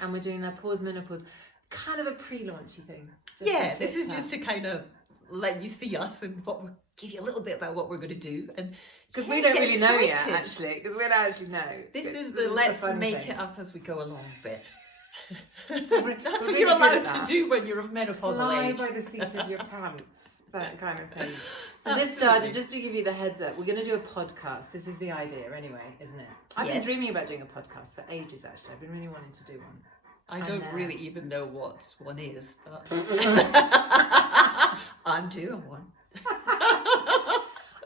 and we're doing our pause menopause, kind of a pre-launchy thing. This is just to kind of let you see us and give you a little bit about what we're going to do, and because we don't really know yet, actually, because we don't actually know. This is the let's make it up as we go along bit. That's we're what really you're allowed to do when you're of menopausal age. Fly by the seat of your pants, that kind of thing. So this started, just to give you the heads up, we're going to do a podcast. This is the idea anyway, isn't it? I've been dreaming about doing a podcast for ages, actually. I've been really wanting to do one. I don't really even know what one is, but I'm doing one.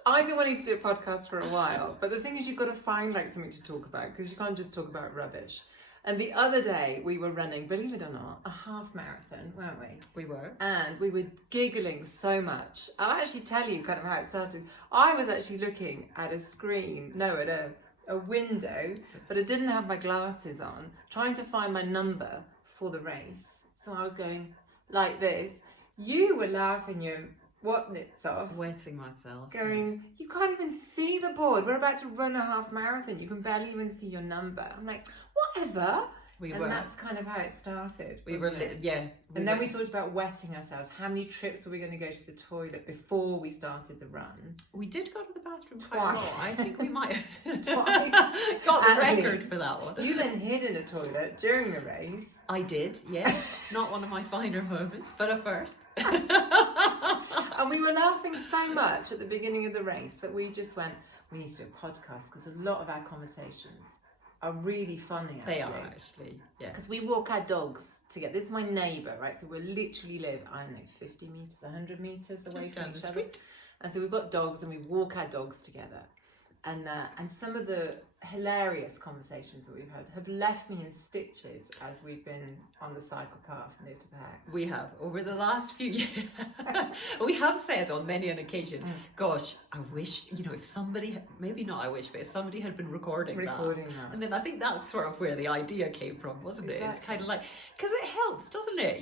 I've been wanting to do a podcast for a while, but the thing is, you've got to find like something to talk about, because you can't just talk about rubbish. And the other day we were running, believe it or not, a half marathon, weren't we? We were. And we were giggling so much. I'll actually tell you kind of how it started. I was actually looking at a screen, at a window, but I didn't have my glasses on, trying to find my number for the race. So I was going like this. You were laughing your nits off. Wetting myself. Going, you can't even see the board. We're about to run a half marathon. You can barely even see your number. I'm like, whatever. And that's kind of how it started. And then we talked about wetting ourselves. How many trips were we going to go to the toilet before we started the run? We did go to the bathroom twice. I think we might have twice. got the record for that one. You then hid in a toilet during the race. I did, yes. Not one of my finer moments, but a first. And we were laughing so much at the beginning of the race that we just went, we need to do a podcast, because a lot of our conversations are really funny, actually. They are, actually, yeah. Because we walk our dogs together. This is my neighbour, right? So we literally live, 50 metres, 100 metres away from each other. And so we've got dogs and we walk our dogs together. And some of the hilarious conversations that we've had have left me in stitches as we've been on the cycle path near to the house. We have, over the last few years. We have said on many an occasion, gosh, I wish, if somebody, maybe not I wish, but if somebody had been recording that. And then I think that's sort of where the idea came from, wasn't it? It's kind of like, because it helps, doesn't it?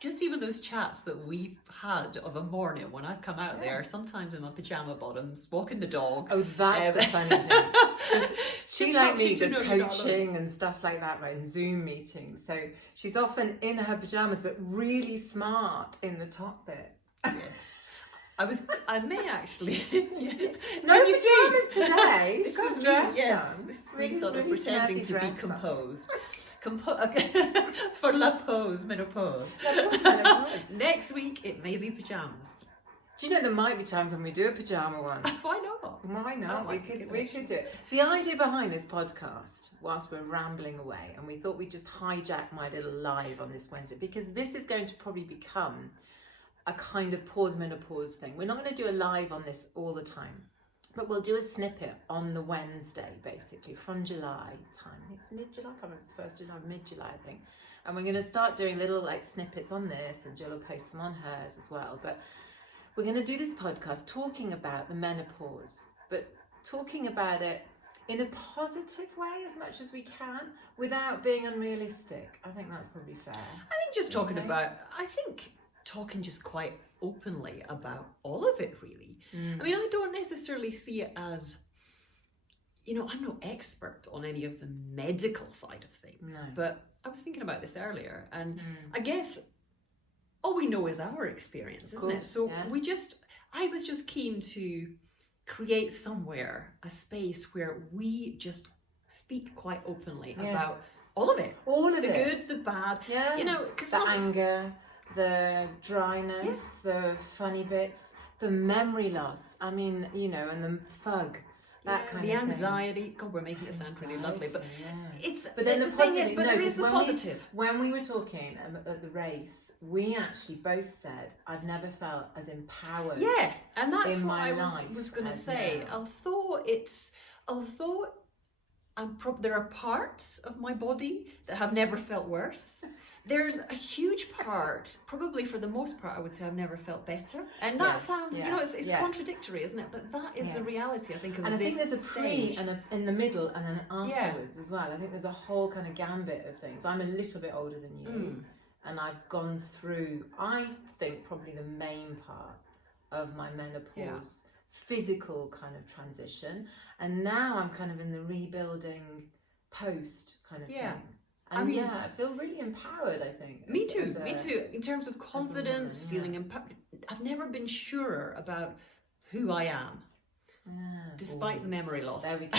Just even those chats that we've had of a morning when I've come out there, sometimes in my pyjama bottoms, walking the dog. Oh, that's the funny thing. She, like me, does coaching and stuff like that, right, and Zoom meetings. So she's often in her pyjamas, but really smart in the top bit. Yes. I may actually. No pyjamas today. This is me, yes. This is me sort of pretending to be composed. For menopause. Next week it may be pyjamas. Do you know there might be times when we do a pyjama one? Why not? Why not? We could do it. The idea behind this podcast, whilst we're rambling away, and we thought we'd just hijack my little live on this Wednesday, because this is going to probably become a kind of pause menopause thing. We're not going to do a live on this all the time. But we'll do a snippet on the Wednesday, basically, from July time. It's mid-July, I can't remember if it's 1st July, mid-July, I think. And we're going to start doing little snippets on this, and Jill will post them on hers as well. But we're going to do this podcast talking about the menopause, but talking about it in a positive way as much as we can, without being unrealistic. I think that's probably fair. I think just talking just quite openly about all of it, really. I mean, I don't necessarily see it as, I'm no expert on any of the medical side of things, but I was thinking about this earlier, and I guess all we know is our experience, isn't it? So I was just keen to create somewhere, a space where we just speak quite openly about all of it. The good, the bad, the anger, the dryness, the funny bits, the memory loss, and the fug, that kind of thing. The anxiety. God, we're making it sound pretty lovely, but but then the thing is, there is the positive. When we were talking at the race, we actually both said, I've never felt as empowered. Yeah, and that's in what my I was going to say. Although there are parts of my body that have never felt worse. There's a huge part, probably for the most part, I would say I've never felt better. And that sounds, it's contradictory, isn't it? But that is the reality, I think, of this stage. And I think there's a pre and in the middle and then afterwards as well. I think there's a whole kind of gambit of things. I'm a little bit older than you, and I've gone through, I think, probably the main part of my menopause physical kind of transition. And now I'm kind of in the rebuilding post kind of thing. And I feel really empowered, I think. Me too. In terms of confidence, feeling empowered. I've never been surer about who I am, despite the memory loss. There we go.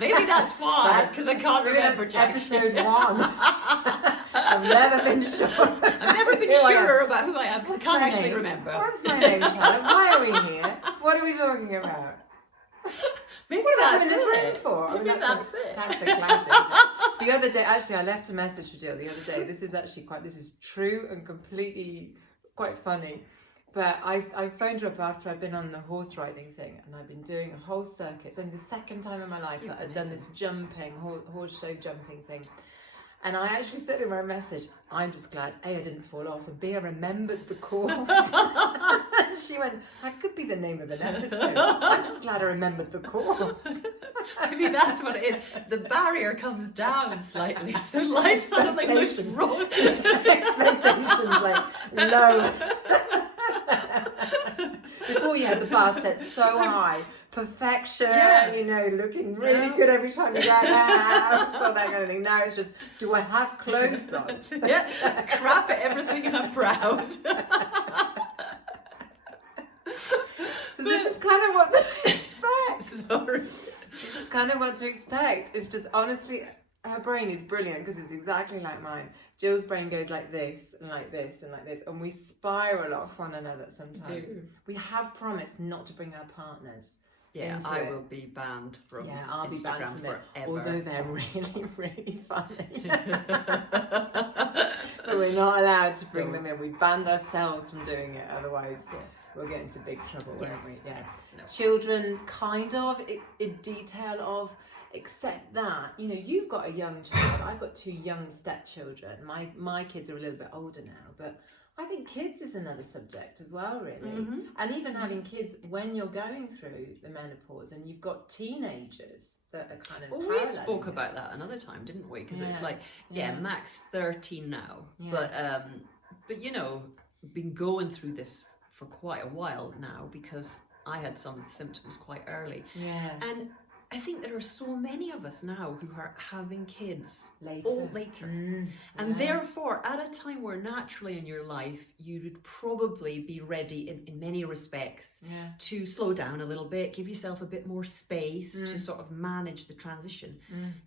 Maybe that's why, because I can't remember, Jack. Episode 1. I've never been sure. I've never been sure about who I am, because I can't actually remember. What's my name, Charlotte? Why are we here? What are we talking about? Maybe what that's in this room for? Maybe that's it. That's a classic. The other day, actually, I left a message for Jill the other day. This is true and completely quite funny. But I phoned her up after I'd been on the horse riding thing, and I've been doing a whole circuit. It's only the second time in my life that I've done this jumping, horse show jumping thing. And I actually said in my message, I'm just glad, A, I didn't fall off, and B, I remembered the course. She went, that could be the name of an episode. I'm just glad I remembered the course. Maybe that's what it is. The barrier comes down slightly, so life suddenly looks wrong. Expectations like low. Before you had the bar set so high. Perfection, looking really good every time you go out, so that kind of thing. Now it's just, do I have clothes on? Crap at everything and I'm proud. So this is kind of what to expect. Sorry. This is kind of what to expect. It's just, honestly, her brain is brilliant because it's exactly like mine. Jill's brain goes like this and like this and like this, and we spiral off one another sometimes. We have promised not to bring our partners. Yeah, I will be banned from I'll Instagram be banned from forever. Although they're really, really funny. But we're not allowed to bring them in. We banned ourselves from doing it, otherwise we'll get into big trouble, won't we? Yes. No. Children, kind of, in detail of, except that, you've got a young child. I've got 2 young stepchildren. My kids are a little bit older now, but I think kids is another subject as well, really. Mm-hmm. And even having kids when you're going through the menopause and you've got teenagers that are kind of we spoke about that another time, didn't we? Because it's like, Max 13 now. But been going through this for quite a while now because I had some of the symptoms quite early. Yeah. And I think there are so many of us now who are having kids later. And therefore, at a time where naturally in your life you would probably be ready in many respects to slow down a little bit, give yourself a bit more space to sort of manage the transition.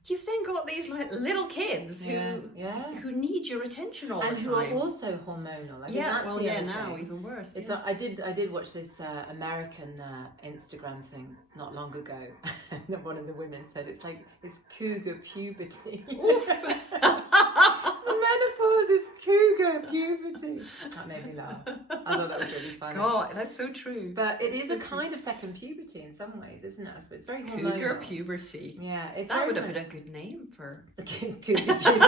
You've then got these like little kids who need your attention all the time. And who are also hormonal. I think that's the other now thing. Even worse. It's I did watch this American Instagram thing not long ago. One of the women said it's cougar puberty. The menopause is cougar puberty. That made me laugh. I thought that was really funny. God, that's so true. But it is a kind of second puberty in some ways, isn't it? It's very hormonal. Cougar puberty. Yeah, that would have been a good name for cougar puberty.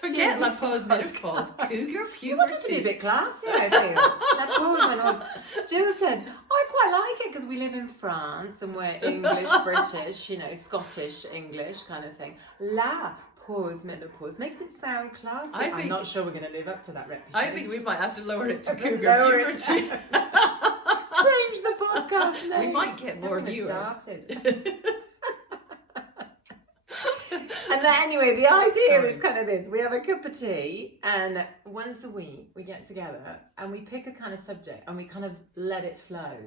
Forget La Pause Menopause. Cougar puberty. You wanted to be a bit classy, I feel. La Pause Menopause. Jill said, I quite like it because we live in France and we're English, British, Scottish English kind of thing. La Pause Menopause makes it sound classy. I'm not sure we're going to live up to that reputation. I think we might have to lower it to cougar puberty. Change the podcast name. We might get more viewers. And then, anyway, the idea is kind of this. We have a cup of tea and once a week we get together and we pick a kind of subject and we kind of let it flow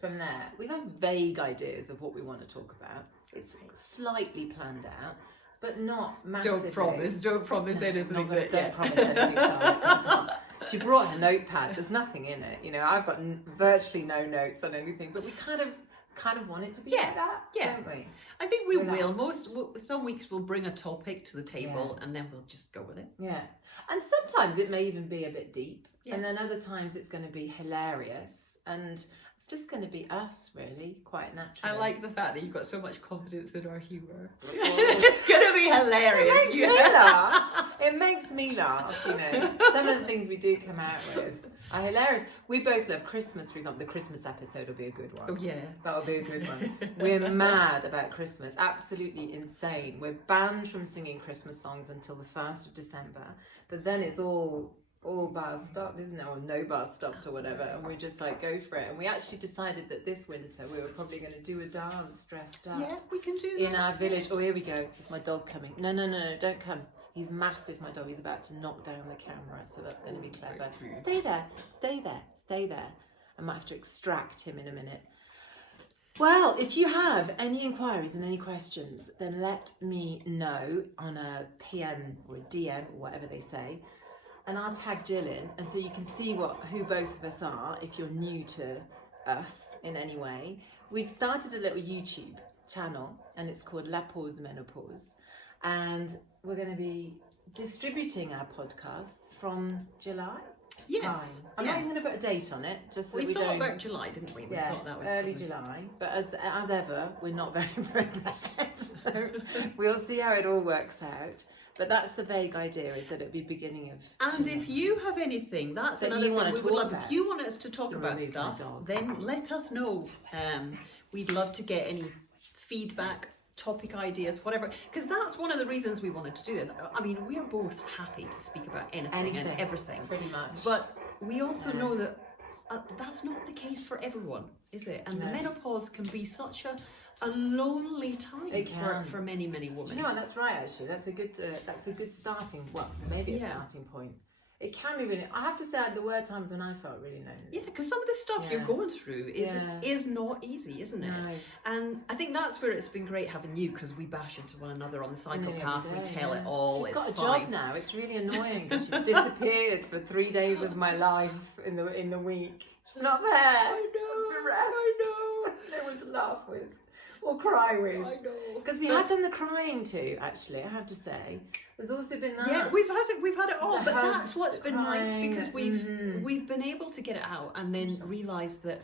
from there. We have vague ideas of what we want to talk about. It's slightly planned out, but not massively. Don't promise anything. Don't promise anything, Charlotte. She brought her notepad. There's nothing in it. I've got virtually no notes on anything, but we kind of want it to be like that, don't we? I think we will. Some weeks we'll bring a topic to the table and then we'll just go with it. Yeah. And sometimes it may even be a bit deep. Yeah. And then other times it's going to be hilarious. And it's just going to be us, really, quite naturally. I like the fact that you've got so much confidence in our humour. It's going to be hilarious. It makes me laugh, Some of the things we do come out with are hilarious. We both love Christmas, for example. The Christmas episode will be a good one. Oh, yeah. That'll be a good one. We're mad about Christmas. Absolutely insane. We're banned from singing Christmas songs until the 1st of December. But then it's all all bars stopped, isn't it? Or no bars stopped or whatever. And we're just like, go for it. And we actually decided that this winter we were probably going to do a dance dressed up. Yeah, we can do that. In our village. Oh, here we go. It's my dog coming. No, don't come. He's massive, my dog. He's about to knock down the camera, so that's going to be clever. Stay there. I might have to extract him in a minute. Well, if you have any inquiries and any questions, then let me know on a PM or a DM or whatever they say, and I'll tag Jill in, and so you can see who both of us are if you're new to us in any way. We've started a little YouTube channel, and it's called Menopause, and we're going to be distributing our podcasts from July. Yes. I'm not even going to put a date on it, just so we don't. thought about July, didn't we? Yeah, thought that would early July. But as ever, we're not very prepared, so we'll see how it all works out. But that's the vague idea, is that it'd be beginning of. And July. if you have anything, that's that another you thing want we to would talk love. about. If you want us to talk about remove my stuff, dog. then let us know. We'd love to get any feedback, topic ideas, whatever, because that's one of the reasons we wanted to do this. I mean, we are both happy to speak about anything and everything, pretty much. but we also know that that's not the case for everyone, is it? And the menopause can be such a lonely time for many women. No, that's right. Actually, that's a good starting. Well, maybe a starting point. It can be really. I have to say, there were times when I felt really lonely. Yeah, because some of the stuff you're going through is not easy, isn't it? No. And I think that's where it's been great having you, because we bash into one another on the psychopath. We tell it all. She's it's got a fine. job now. It's really annoying because she's disappeared for 3 days of my life in the week. She's not there. I know. No one to laugh with or cry with. I know. Because we have done the crying too. Actually, I have to say, there's also been that. Yeah, we've had it all, but hugs, that's what's been nice, crying, because we've been able to get it out and then realise that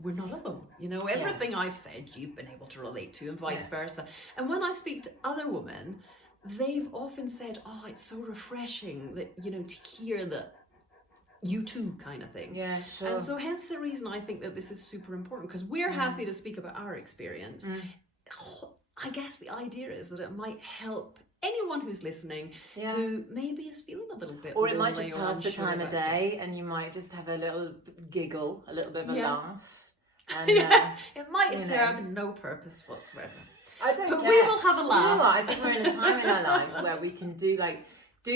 we're not alone. You know, everything I've said, you've been able to relate to, and vice versa. And when I speak to other women, they've often said, "Oh, it's so refreshing that to hear that." You too, kind of thing. Yeah, sure. And so hence the reason I think that this is super important, because we're happy to speak about our experience. I guess the idea is that it might help anyone who's listening who maybe is feeling a little bit or it might lonely just or pass the unsure time of about day, and you might just have a little giggle, a little bit of a laugh. And, it might serve no purpose whatsoever. I don't but care. we will have a laugh. You know what? I think we're in a time in our lives where we can do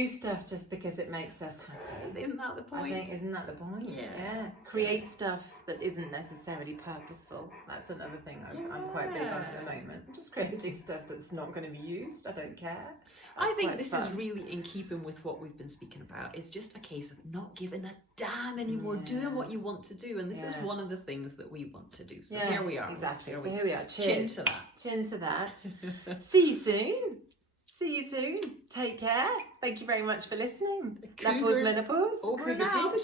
stuff just because it makes us happy. Isn't that the point? I think, isn't that the point? Yeah. Create stuff that isn't necessarily purposeful. That's another thing I'm quite big on at the moment. Just creating stuff that's not going to be used. I don't care. I think this is really in keeping with what we've been speaking about. It's just a case of not giving a damn anymore, doing what you want to do. And this is one of the things that we want to do. So here we are. Exactly. So here we are. Cheers. Chin to that. Chin to that. See you soon. Take care. Thank you very much for listening. Menopause. Over and out.